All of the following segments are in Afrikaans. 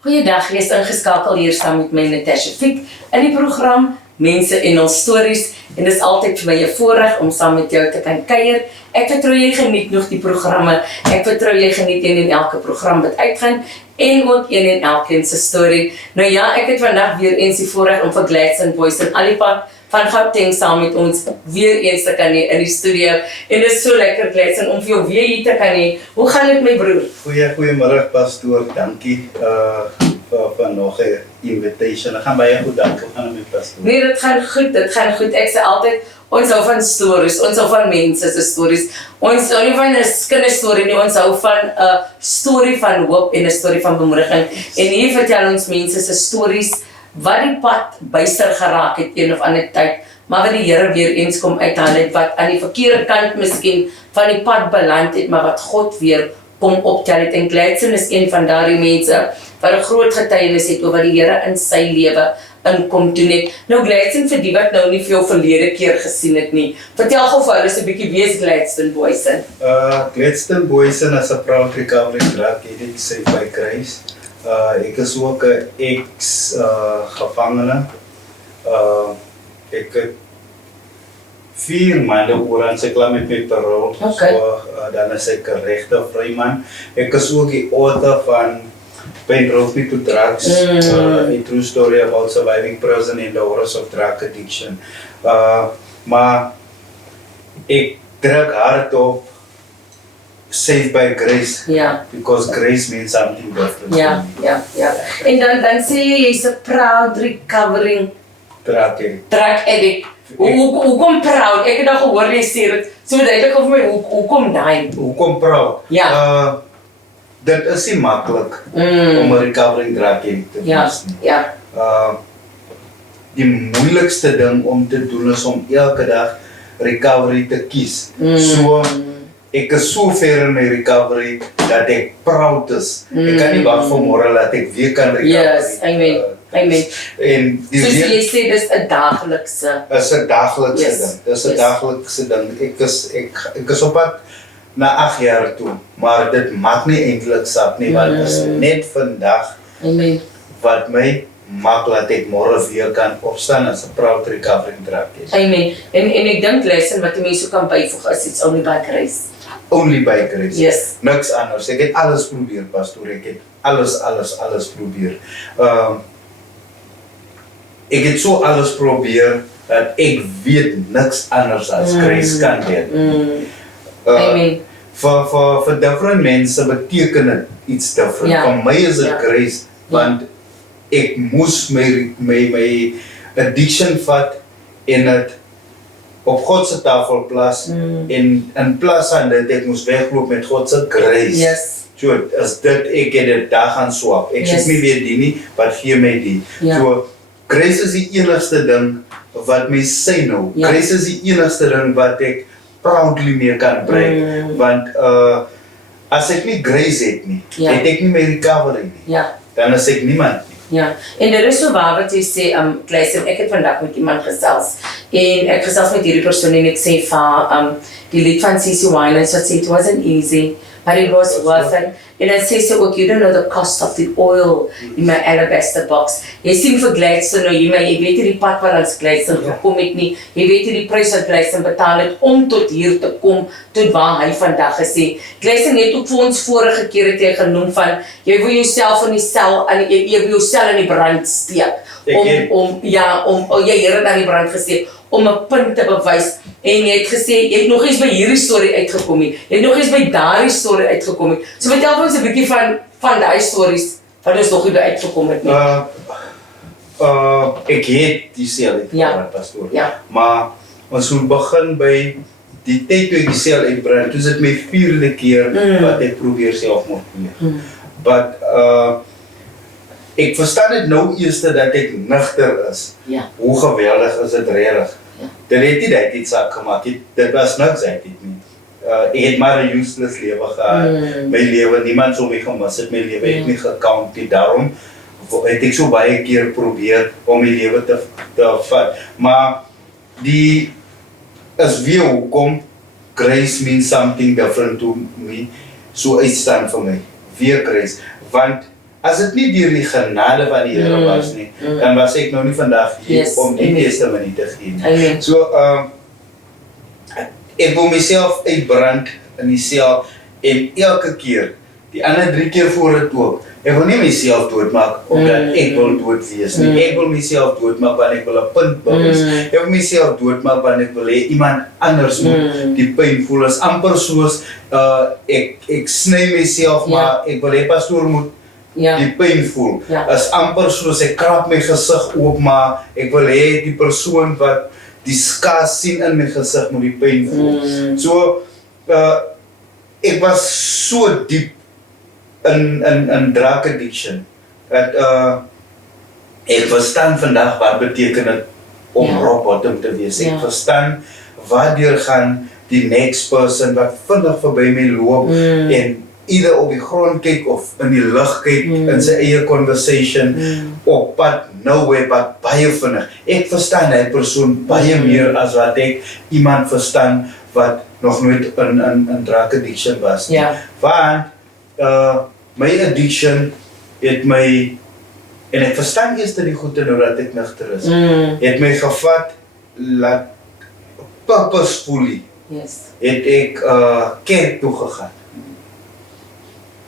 Goeiedag, jy is ingeskakel hier saam met my Natasha Fiek in die program Mense en ons stories en dit is altyd vir my 'n voorreg om saam met jou te kan kuier. Ek vertrou jy geniet nog die programme. Ek vertrou jy geniet een en elke program wat uitgaan en ook een en elkeen se storie. Nou ja, ek het vandag weer eens die voorreg om vir Gladstone Boys en Alipad van Gauteng saam met ons weer eens te kan hê in die studio. En dit is so lekker Gladstone om vir jou weer hier te kan hê. Hoe gaan dit my broer? Goeiemiddag pastoor, dankie vir nog 'n invitation. Ek gaan baie goed dankie aan my pastoor. Nee, dit gaan goed. Ek sê altyd, ons hou van stories, ons hou van mense se stories. Ons hou nie van 'n kinderstorie nie, ons hou van 'n storie van hoop en 'n storie van bemoediging. En hier vertel ons mense se stories wat die pad byster geraak het een of ander tyd, maar wat die Here weer eens kom uithaal het, wat aan die verkeerde kant miskien van die pad beland het, maar wat God weer kom optel het. En Gladstone is een van daardie mense wat 'n groot getuienis het oor wat die Here in sy lewe inkom doen het. Nou Gladstone, vir die wat nou nie vir jou verlede keer gesien het nie, vertel gou vir hulle 'n bietjie wie is Gladstone Boys? Gladstone Boys is 'n proud recovery drug addict saved by grace. Ek is ook 'n ex-gevangene. Ek het 4 maande oor aan sy klam met my parole. Okay. So, dan is ek 'n regte vryman. Ek is ook die author van Pain Drove Me to Drugs, a true story about surviving prison and the horrors of drug addiction. Maar ek druk hard op saved by grace. Ja. Because grace means something different. Ja. En dan sê jy jy's 'n proud recovering drug addict. Hoekom proud? Ek het al gehoor jy sê dit. So duidelik vir my, hoekom daai? Hoekom proud? Ja. Dit is nie maklik om 'n recovering drug addict te wees nie. Ja. Die moeilikste ding om te doen is om elke dag recovery te kies. So ek is so ver in my recovery dat ek proud is. Ek kan nie wag vir môre dat ek weer kan recover. Yes, amen. En die soos jy sê, dis 'n daglikse. Is 'n daglikse Yes. ding. Dis 'n daglikse ding. Ek is op pad na 8 jaar toe, maar dit maak nie eintlik saak nie, want dit is net vandag Amen. wat my maak dat ek môre weer kan opstaan as 'n proud recovering drug addict. Amen. En ek dink lesson wat die mense kan byvoeg is it's only by grace. Only by grace. Yes. Niks anders. Ek het alles probeer, pastoor. Ek het alles probeer. Ek het so alles probeer dat ek weet niks anders as grace kan doen. Amen. For different mense beteken dit iets different. Ja. Vir my is dit grace, want ek moes my addiction vat en dit op God se tafel plaas en in plaas van dit ek moes wegloop met God se grace. Yes. So as dit ek het dit daar gaan swap. Ek soek nie weer die nie, wat gee my die. Ja. So grace is die enigste ding wat my sê nou. Ja. Grace is die enigste ding wat ek proudly mee kan bring. Want as ek nie grace het nie, het ek nie my recovery nie. Ja. Dan is ek niemand nie. Ja, en dit is so waar wat jy sê, Gladstone, ek het vandag met iemand gesels, en ek gesels met hierdie persoon en ek sê van, die lied van CeCe Winans wat sê, it wasn't easy, but it was worth it. En dan sê sy ook, you don't know the cost of the oil in my alabaster box. Jy sien vir Gladstone nou hier, maar jy weet nie die pad waar ons Gladstone gekom het nie, jy weet nie die prys wat Gladstone betaal het om tot hier te kom, tot waar hy vandag gesê. Gladstone het ook vir ons vorige keer het jy genoem van, jy wil jouself in die sel, jy wil jouself in die brand steek, om jy Here aan die brand gesteek, om 'n punt te bewys. En jy het gesê, jy het nog eens by hierdie storie uitgekom nie. Jy het nog eens by daardie storie uitgekom nie. So vertel ons 'n bietjie van daai stories wat ons nog nie by uitgekom het nie. Ek het die sel uitgebrand, pastoor. Ja. Maar ons moet begin by die tyd toe ek die sel uitbrand. Toe is dit my 4de keer wat ek probeer selfmoord pleeg. But ek verstaan dit nou eers dat ek nugter is. Ja. Hoe geweldig is dit regtig? Dit het nie dat iets saak gemaak het. Dit was niks uit dit nie. Ek het maar 'n useless lewe gehad. My lewe, niemand sou my gemis het, my lewe het nie gekount nie. Daarom het ek so baie keer probeer om my lewe te vat. Maar die is weer hoekom grace means something different to me. So uitstaan vir my. Weer grace. Want as dit nie die genade van die Here was nie, dan was ek nou nie vandag hier om die testimonie te gee nie. Amen. So, ek wil myself uitbrand in die sel en elke keer, die ander 3 keer voor dit ook, ek wil nie myself doodmaak omdat ek wil dood wees nie. Ek wil myself doodmaak want ek wil 'n punt bewys. Ek wil myself doodmaak want ek wil hê iemand anders moet die pyn voel. Is amper soos ek sny myself, maar ek wil hê pastoor moet die pyn voel. Is amper soos ek krap my gesig oop, maar ek wil hê die persoon wat die skaars sien in my gesig moet die pyn voel. So ek was so diep in drug addiction dat ek verstaan vandag wat beteken dit om rock bottom te wees. Ek verstaan waardeur gaan die next person wat vinnig verby my loop en either op die grond kyk of in die lug kyk in sy eie conversation op pad nowhere, but baie vinnig. Ek verstaan hy persoon baie meer as wat ek iemand verstaan wat nog nooit in drug addiction was. Want my addiction het my, en ek verstaan eers die goede nou dat ek nugter is, het my gevat laat purposefully het ek kerk toegegaan.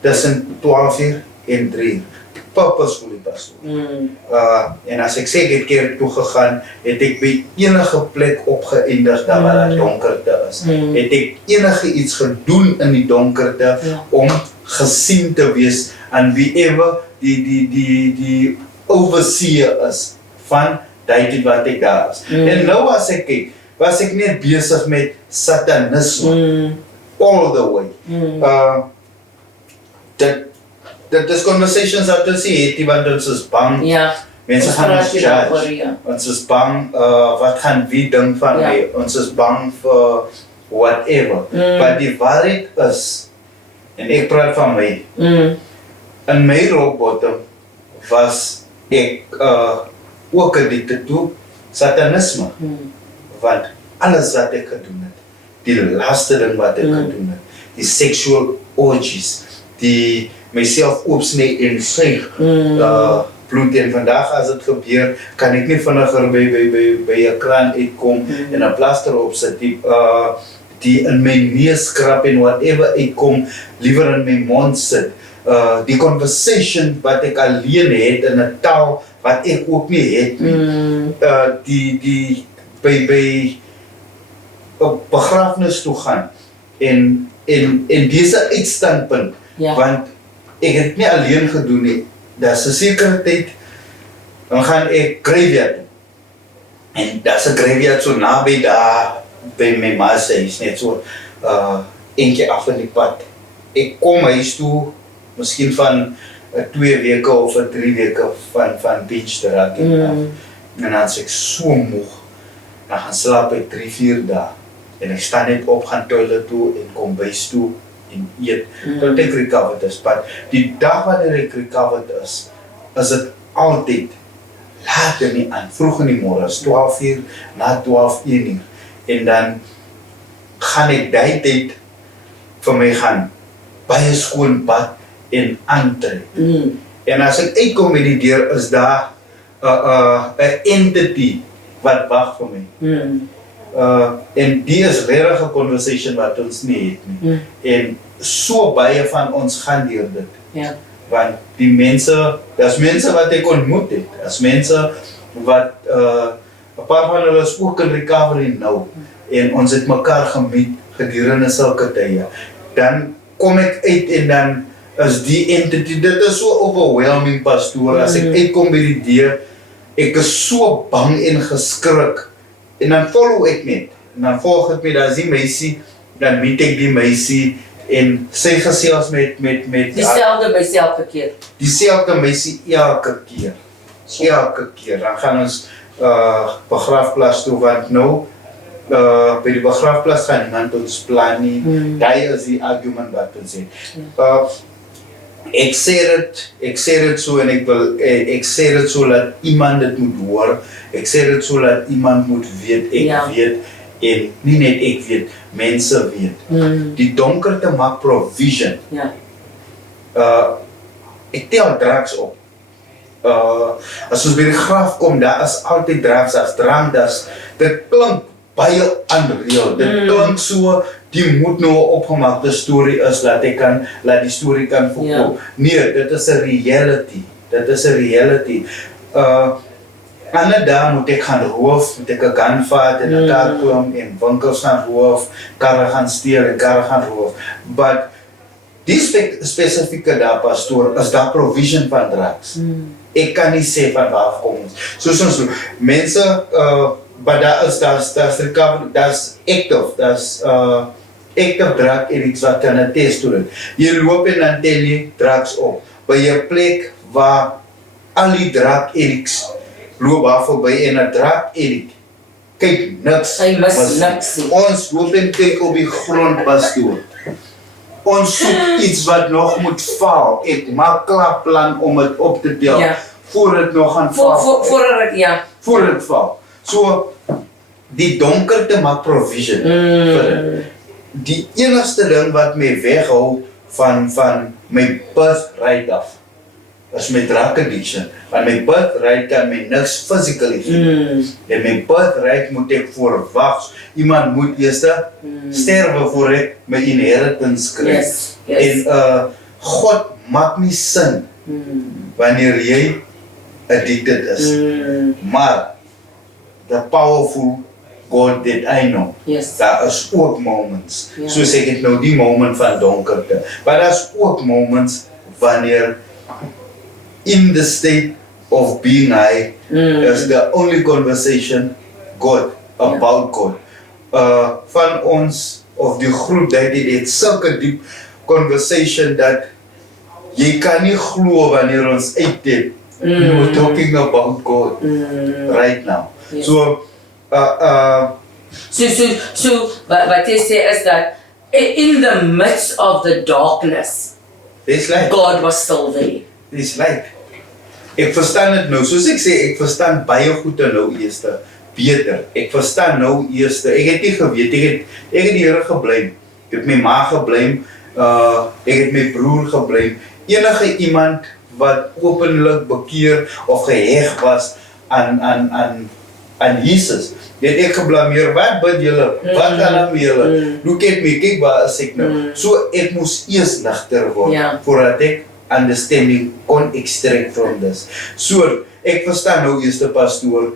Tussen 12 uur en 3 uur. Purposefully pastoor. En as ek sê ek het kerk toegegaan, het ek by enige plek opgeëindig daar waar daar donkerte is. Het ek enige iets gedoen in die donkerte om gesien te wees aan wieever die overseer is van die wat ek daar is. En nou as ek kyk, was ek net besig met satanisme all the way. Dit is conversations wat ons het, want ons is bang. Mense gaan ons judge. Ons is bang wat gaan wie dink van my. Ons is bang vir whatever. Maar die waarheid is, en ek praat van my, in my rock bottom was ek ook addicted toe satanisme. Want alles wat ek gedoen het, die laaste ding wat ek gedoen het, die sexual orgies, die myself oopsnee en suig bloed, en vandag as dit gebeur, kan ek nie vinniger by 'n kraan uitkom en 'n plaster opsit, die in my neus skrap en whatever uitkom, liewer in my mond sit. Die conversation wat ek alleen het in 'n taal wat ek ook nie het nie. Die by begrafnis toe gaan en deze uitstandpunt, want ek het nie alleen gedoen nie. Daar's 'n sekere tyd, dan gaan ek graveyard toe. En daar's 'n graveyard so naby daar by my ma se huis, net so eentjie af in die pad. Ek kom huis toe, miskien van 2 weke of 3 weke van beach te raak. En dan is ek so moeg, dan gaan slaap ek 3-4 dae. En ek staan net op, gaan toilet toe en kom bys toe en eet, tot ek recovered is. Maar die dag wanneer ek recovered is dit altyd laat in die aand, vroeg in die môre, 12 uur, na 12, 1 uur. En dan gaan ek die tyd vir my gaan baie skoon bad en aantrek. En as ek uitkom met die deur, is daar 'n entity wat wag vir my. En die is regtig 'n conversation wat ons nie het nie. En so baie van ons gaan deur dit. Want die mense, daar's mense wat ek ontmoet het, daar's mense wat 'n paar van hulle is ook in recovery nou, en ons het mekaar gemeet gedurende sulke tye. Dan kom ek uit en dan is die entity, dit is so overwhelming pastoor, as ek uitkom by die deur, ek is so bang en geskrik, en dan follow ek net, en dan volg ek met, as die meisie, dan meet ek die meisie, en sy gesels met dieselfde meisie elke keer. Dieselfde meisie elke keer, dan gaan ons begrafplaas toe, want nou, by die begrafplaas gaan niemand ons plan nie, die is die argument wat ons het. Ek sê dit so, en ek sê dit so dat iemand dit moet hoor, ek sê dit so dat iemand moet weet, ek weet, en nie net ek weet, mense weet. Die donkerte maak provision. ek tel drugs op. As ons by die graf kom, daar is altyd drugs, daar's drank, dit klink baie unreal, dit klink so, die moet nou 'n opgemaakte storie is, laat die storie kan voorkom. Nee, dit is 'n reality, ander dag moet ek gaan roof, moet ek 'n gun vat en 'n kar klim en winkels gaan roof, karre gaan steel en karre gaan roof, but die spesifieke daar pastoor, is daar provision van drugs. Ek kan nie sê van waar kom ons. Soos ons mense, but daar's active drug addicts wat kan attest to dit. Jy loop en dan tel jy drugs op. By 'n plek waar al die drug addicts loop daar verby en 'n drug addict kyk niks. Hy mis niks nie. Ons loop en kyk op die grond pastoor. Ons soek iets wat nog moet val. Ek maak klaar plan om dit op te tel. Voor dit nog gaan val. Voor dit val. So, die donkerte maak provision vir dit. Die enigste ding wat my weghou van my birthright af, is my drug addiction. Want my birthright kan my niks physically gee. En my birthright moet ek voorwag. Iemand moet eers sterwe voor ek my inheritance kry. En God maak nie sin wanneer jy addicted is. Maar the powerful God that I know, daar is ook moments, soos ek het nou die moment van donkerte, maar daar is ook moments wanneer in the state of being high, is the only conversation about God. Van ons, of die groep, dat het sulke diep conversation dat jy kan nie glo wanneer ons uit het. We're talking about God right now. So wat jy sê is dat in the midst of the darkness, God was still there. Dis light. Ek verstaan dit nou, soos ek sê, ek verstaan baie goed nou eerste beter. Ek verstaan nou eerste. Ek het nie geweet, ek het die Here geblame. Ek het my ma geblame, ek het my broer geblame. Enige iemand wat openlik bekeer of geheg was aan Jesus, het ek geblameer. Wat bid julle? Wat kan julle? Look at me, kyk waar is ek nou. So ek moes eers ligter word voordat ek understanding kon extract from this. So ek verstaan nou eerste pastoor,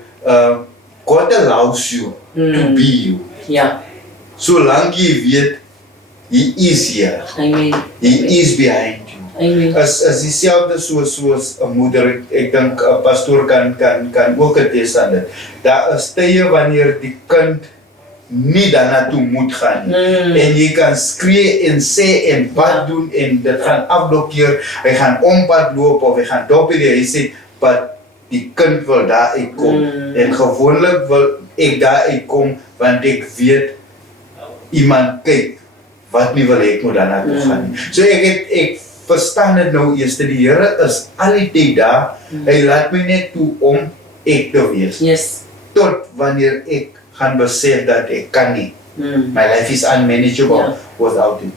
God allows you to be you. Solank jy weet, He is here. He is behind you. As dieselfde soos 'n moeder, ek dink 'n pastoor kan ook attest aan dit. Daar is tye wanneer die kind nie daarna toe moet gaan nie. En jy kan skree en sê en wat doen en dit gaan afblokkeer. Hy gaan ompad loop of hy gaan dop in die huis sê, but die kind wil daar uitkom. En gewoonlik wil ek daar uitkom want ek weet iemand kyk wat nie wil ek moet daarna toe gaan nie. So ek verstaan dit nou eers, die Here is al die tyd daar. Hy laat my net toe om ek te wees. Tot wanneer ek gaan besef dat ek kan nie. My life is unmanageable without him.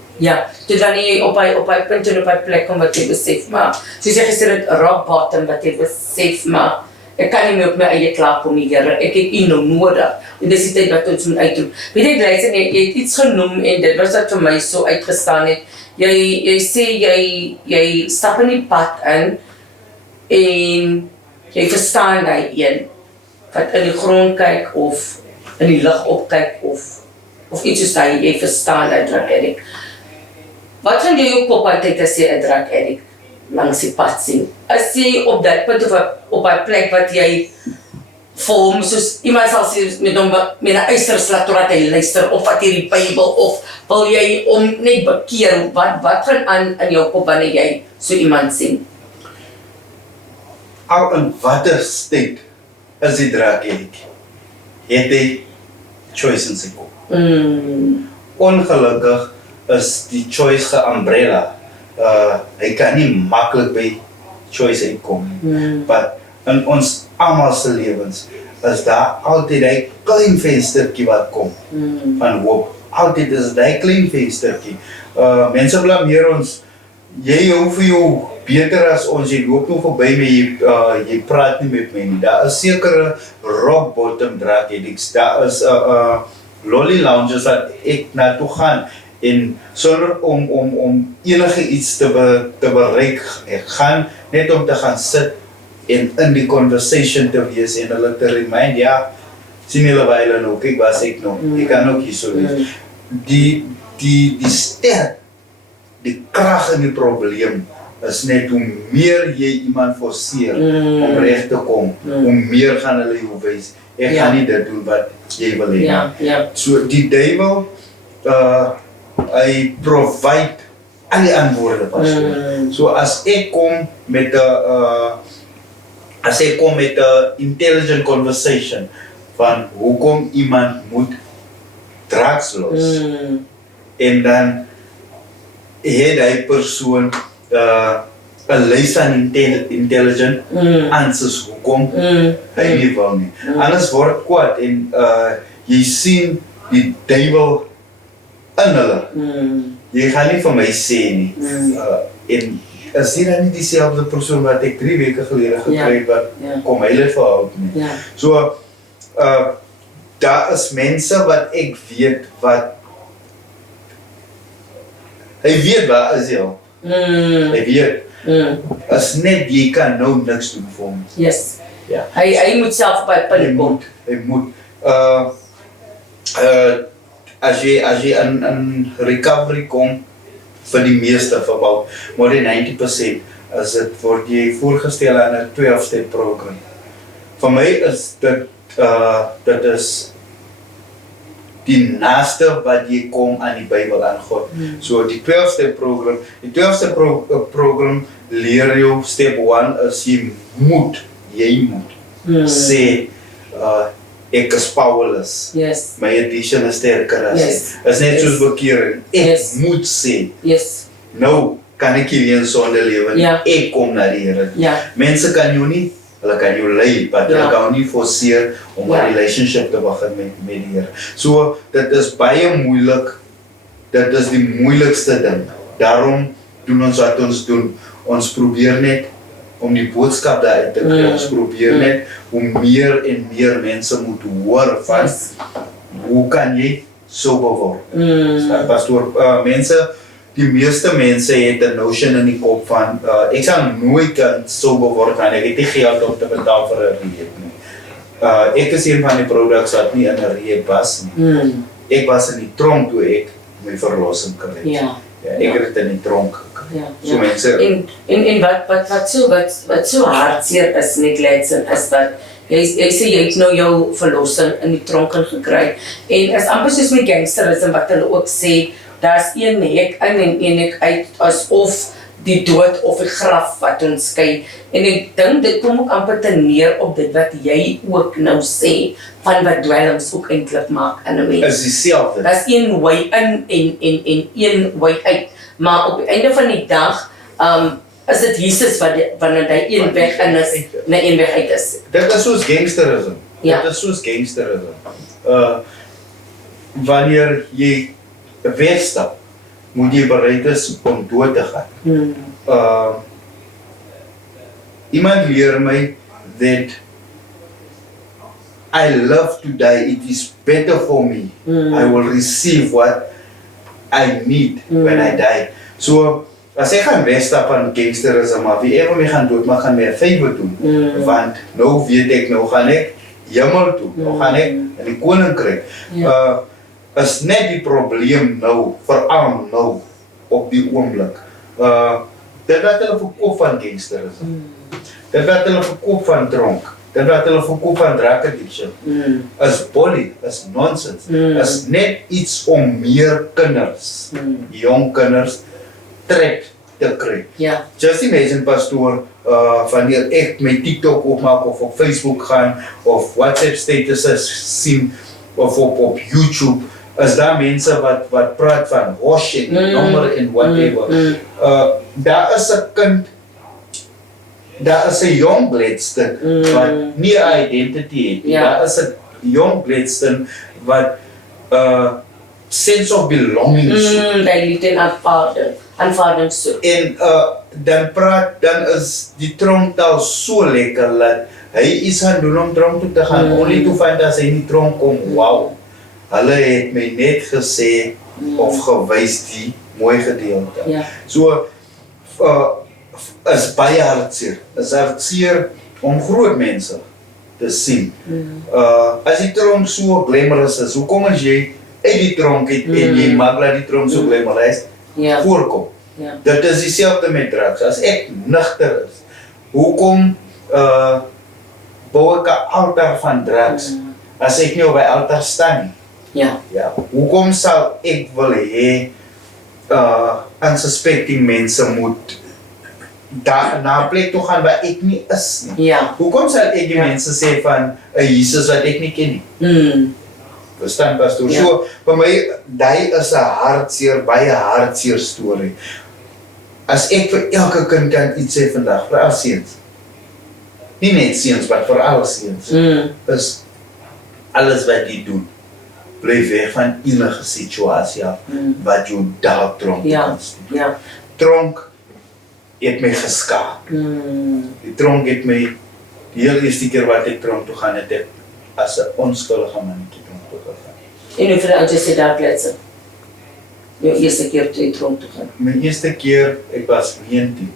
Toe wanneer jy op hy punt en op hy plek kom wat jy besef, maar soos jy gesê het, rock bottom wat jy besef, maar ek kan nie meer op my eie klaar kom nie, Here, ek het U nou nodig. En dis die tyd wat ons moet uitroep. Weet jy, luister, jy het iets genoem en dit was wat vir my so uitgestaan het. Jy sê jy stap in die pad in en jy verstaan die een wat in die grond kyk of in die lig opkyk of iets soos dat jy verstaan die drug addict. Wat gaan jy jou kop altyd as jy 'n drug addict langs die pad sien? As jy op dat punt of op 'n plek wat jy vorm, soos iemand sal sê met 'n ysterslat totdat hy luister of wat hierdie Bybel of wil jy om net bekeer, wat gaan aan in jou kop wanneer jy so iemand sien? Al in watter state is die drug addict, het hy choice in sy kop. Ongelukkig is die choice ge-umbrella. Hy kan nie maklik by choice uitkom. But in ons almal se lewens is daar altyd 'n klein venstertjie wat kom van hoop. Altyd is daai klein venstertjie. Mense blameer ons jy hou vir jou beter as ons, jy loop nou verby my, jy praat nie met my nie. Daar is sekere rock bottom drug addicts, daar is lolly lounges wat ek naartoe gaan en sonder om enige iets te bereik, ek gaan net om te gaan sit en in die conversation te wees en hulle te remind, ja, sien julle waar julle nou, kyk waar ek nou, ek kan ook hier so wees. Die sterk, die krag in die probleem is net hoe meer jy iemand forceer om reg te kom, hoe meer gaan hulle jou wys, ek gaan nie dit doen wat jy wil hê. So die duiwel, hy provide al die antwoorde pastoor. So as ek kom met 'n intelligent conversation van hoekom iemand moet drugs los en dan het hy persoon 'n lys aan intelligent answers hoekom hy nie wil nie. Anders word kwaad en jy sien die duiwel in hulle. Jy gaan nie vir my sê nie. En is dit dan nie dieselfde persoon wat ek 3 weke gelede gekry het wat kom hy het verhoud nie. So daar is mense wat ek weet wat hy weet waar is jy. Hy weet. As net jy kan nou niks doen vir hom. Yes. Ja. Hy moet self by punt kom. Hy moet. As jy in recovery kom, vir die meeste, vir about more than 90%, as dit word jy voorgestel aan 'n 12-step program. Vir my is dit is die naaste wat jy kom aan die Bybel, aan God. So die 12-step program, program leer jou, step 1 is jy moet sê, ek is powerless. Yes. My addiction is sterker as Yes. ek. Is net soos bekering. Ek Yes. moet sê. Yes. Nou kan ek hier in sonde lewe. Ja. Ek kom na die Here. Ja. Mense kan jou nie, hulle kan jou lei, maar hulle kan jou nie forceer om 'n relationship te begin met die Here. So dit is baie moeilik. Dit is die moeilikste ding. Daarom doen ons wat ons doen. Ons probeer net om die boodskap daar te kry. Ons probeer net hoe meer en meer mense moet hoor van hoe kan jy sober word. Pastoor, die meeste mense het 'n notion in die kop van ek sal nooit kan sober word want ek het nie geld om te betaal vir 'n rehab nie. Ek is een van die products wat nie in 'n rehab was nie. Ek was in die tronk toe ek my verlossing kry. Ja. Ek het in die tronk gekry. So mense En wat so hartseer is net Gladson is dat jy sê jy het nou jou verlossing in die tronk gekry en is amper soos met gangsterisme wat hulle ook sê, daar's een hek in en een hek uit asof die dood of die graf wat ons skei. En ek dink dit kom ook amper te neer op dit wat jy ook nou sê van wat dwelms ook eintlik maak in 'n mens. Is dieselfde. Daar's een way in en een way uit. Maar op die einde van die dag is dit Jesus wanneer hy een weg in is en een weg uit is. Dit is soos gangsterisme. Ja. Dit is soos gangsterisme. Wanneer jy wegstap, moet jy bereid is om dood te gaan. Iemand leer my that I love to die. It is better for me. I will receive what I need when I die. So, as ek gaan wegstap aan gangsterisme, maar wie ever my gaan dood, maar gaan my 'n favor doen. Want nou weet ek, nou gaan ek hemel toe. Nou gaan ek in die koninkryk. Is net die probleem nou, veral nou, op die oomblik. Dit wat hulle verkoop van gangsterisme. Dit wat hulle verkoop van dronk. Dit wat hulle verkoop van drug addiction. Is bully, is nonsense. Is net iets om meer kinders, jong kinders, trek te kry. Ja. Just imagine, pastoor, wanneer ek my TikTok opmaak of op Facebook gaan of WhatsApp statuses sien of op YouTube, is daar mense wat praat van hosh en nommer en whatever. Daar is 'n kind, daar is 'n jong Gladstone wat nie 'n identity het. Daar is 'n jong Gladstone wat sense of belonging soek. Hy liet en aanvaarding soek. En dan is die tronktaal so lekker dat hy is gaan doen om tronk toe te gaan, only to find as hy in die tronk kom, wow. Hulle het my net gesê of gewys die mooi gedeelte. Ja. So is baie hartseer. Is hartseer om groot mense te sien. As die tronk so glamorous is, hoekom as jy uit die tronk het en jy maak dat die tronk so glamorous voorkom? Ja. Dit is dieselfde met drugs. As ek nigter is, hoekom bou ek 'n altaar van drugs as ek nie op by altaar staan nie? Ja. Hoekom sal ek wil hê unsuspecting mense moet na 'n plek toe gaan waar ek nie is nie? Ja. Hoekom sal ek die mense sê van 'n Jesus wat ek nie ken nie? Verstaan, pastoor? Ja. So, vir my, daai is 'n hartseer, baie hartseer storie. As ek vir elke kind kan iets sê vandag, vir al seuns, nie net seuns, maar vir al seuns, is alles wat jy doen, bly weg van enige situasie af, wat jou daar tronk kan stuur. Ja. Tronk het my geskaad. Die tronk het my, die heel eerste keer wat ek tronk toe gaan, het ek as 'n onskuldige mannetjie tronk toe gegaan. En hoeveel oud is jy daar Gladson? Jou eerste keer toe jy tronk toe gaan? My eerste keer, ek was 19.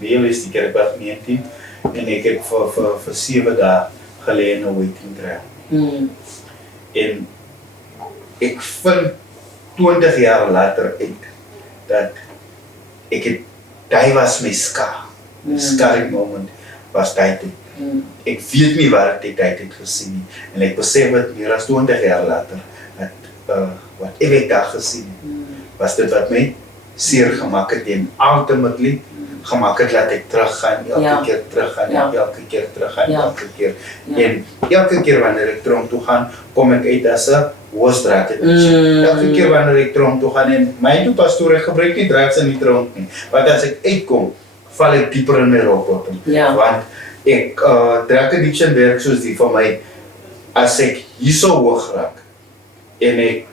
Die heel eerste keer, ek was 19. En ek het vir 7 dae gelê in 'n waiting trial. En ek vind 20 jaar later uit dat ek het, daai was my scarring moment was daai tyd. Ek weet nie waar ek daai tyd gesien nie. En ek besef het meer as 20 jaar later dat wat ek daar gesien het, was dit wat my seer gemaak het en ultimately gemaak het dat ek teruggaan, elke keer teruggaan, elke keer teruggaan, elke keer. En elke keer wanneer ek tronk toe gaan, kom ek uit as 'n hoofdraad. Elke keer wanneer ek tronk toe gaan en my toe pastoor, ek gebruik nie drugs in die tronk nie. Want as ek uitkom, val ek dieper in my rock bottom. Want ek drug addiction werk soos die van my, as ek hierso hoog raak en ek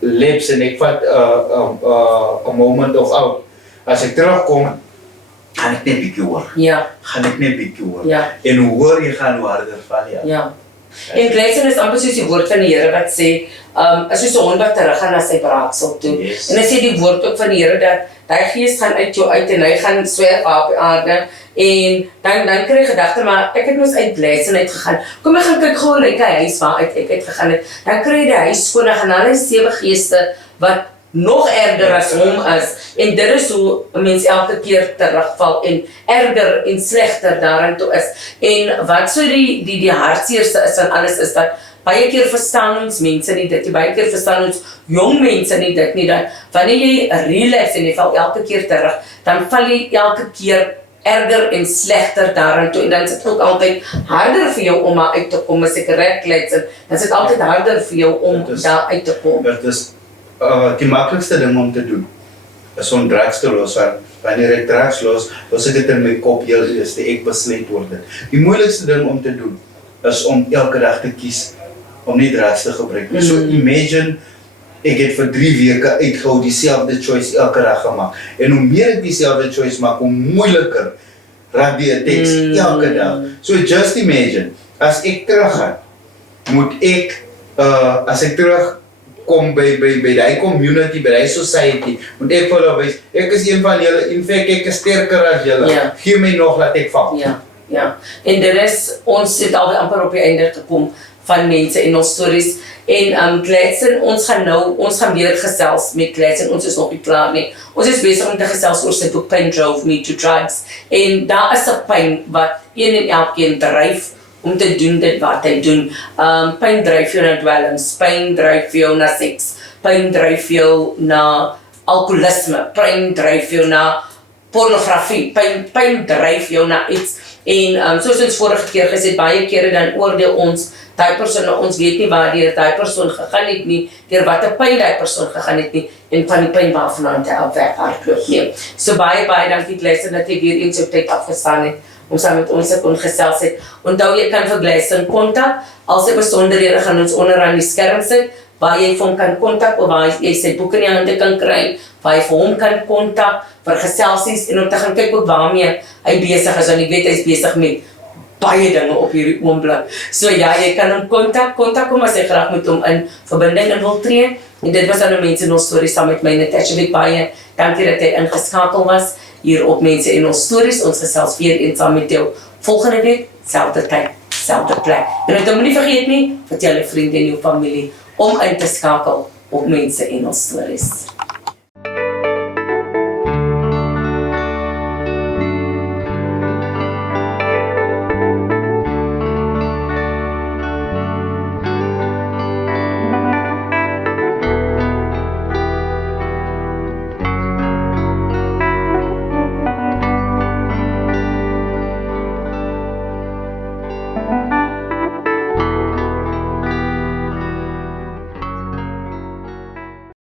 lapse en ek vat 'n moment of out, as ek terugkom, gaan ek net bietjie hoor. Gaan ek net bietjie hoor. En hoe hoor jy gaan, hoe harder val jy. En Gladson is amper soos die woord van die Here wat sê, is soos 'n hond wat teruggaan na sy braaksel toe. En hy sê die woord ook van die Here dat daai gees gaan uit jou uit en hy gaan swerf op die aarde. En dan kry jy gedagte, maar ek het mos uit Gladson uitgegaan. Kom ek gaan kyk gou lyk hy huis waar ek uitgegaan het. Dan kry jy die huis skoon en gaan al 7 geeste wat nog erger as hom is. En dit is hoe 'n mens elke keer terugval en erger en slegter daarin toe is. En wat so die hartseerste is van alles is dat baie keer verstaan ons mense nie dit nie, baie keer verstaan ons jong mense nie dit nie, dat wanneer jy relapse en jy val elke keer terug, dan val jy elke keer erger en slegter daarin toe, en dan is dit ook altyd harder vir jou om daar uit te kom, as ek reg Gladson, dan is dit altyd harder vir jou om daar uit te kom. Dit is die maklikste ding om te doen, is om drugs te los, wanneer ek drugs los ek dit in my kop heel eerste, ek besluit oor dit. Die moeilikste ding om te doen, is om elke dag te kies, om nie drugs te gebruik. So imagine, ek het vir 3 weke uitgehou dieselfde choice elke dag gemaak. En hoe meer ek dieselfde choice maak, hoe moeiliker raak die attacks elke dag. So just imagine, as ek teruggaan, moet ek, as ek terugkom by die community, by die society, moet ek vir hulle wys, ek is een van julle, in fact, ek is sterker as julle, gee my nog laat ek val. En dit is, ons het alweer amper op die einde gekom van mense en ons stories. En Gladson, ons gaan weer gesels met Gladson, ons is nog nie klaar nie. Ons is besig om te gesels oor sy boek Pain Drove Me to Drugs. En daar is 'n pyn wat een en elkeen dryf om te doen dit wat hy doen. Pyn dryf jou na dwelms, pyn dryf jou na seks, pyn dryf jou na alkoholisme, pyn dryf jou na pornografie, pyn dryf jou na iets. En soos ons vorige keer gesê, baie kere dan oordeel ons daai persoon, ons weet nie waar daai persoon gegaan het nie, deur watter pyn daai persoon gegaan het nie, en van die pyn waarvan hy weghardloop nie. So baie dankie Gladson dat jy weer eens op tyd afgestaan het, om saam met ons te kon gesels het. Onthou jy kan vir Gladson kontak, al sy besonderhede gaan ons onderaan die skerm sit. waar jy vir hom kan kontak of waar jy sy boeke in die hande kan kry, waar jy vir hom kan kontak vir geselsies en om te gaan kyk ook waarmee hy besig is, want ek weet hy is besig met baie dinge op hierdie oomblik. So ja, jy kan hom kontak hom as jy graag met hom in verbinding in wil tree. En dit was dan Mense en ons Stories saam met my Natasha Wiek baie. Dankie dat jy ingeskakel was hier op Mense en ons Stories. Ons gesels weer eens saam met jou volgende week, selfde tyd, selfde plek. En dan moenie vergeet nie, vertel jou vriende en jou familie om in te skakel op Mense en ons Stories.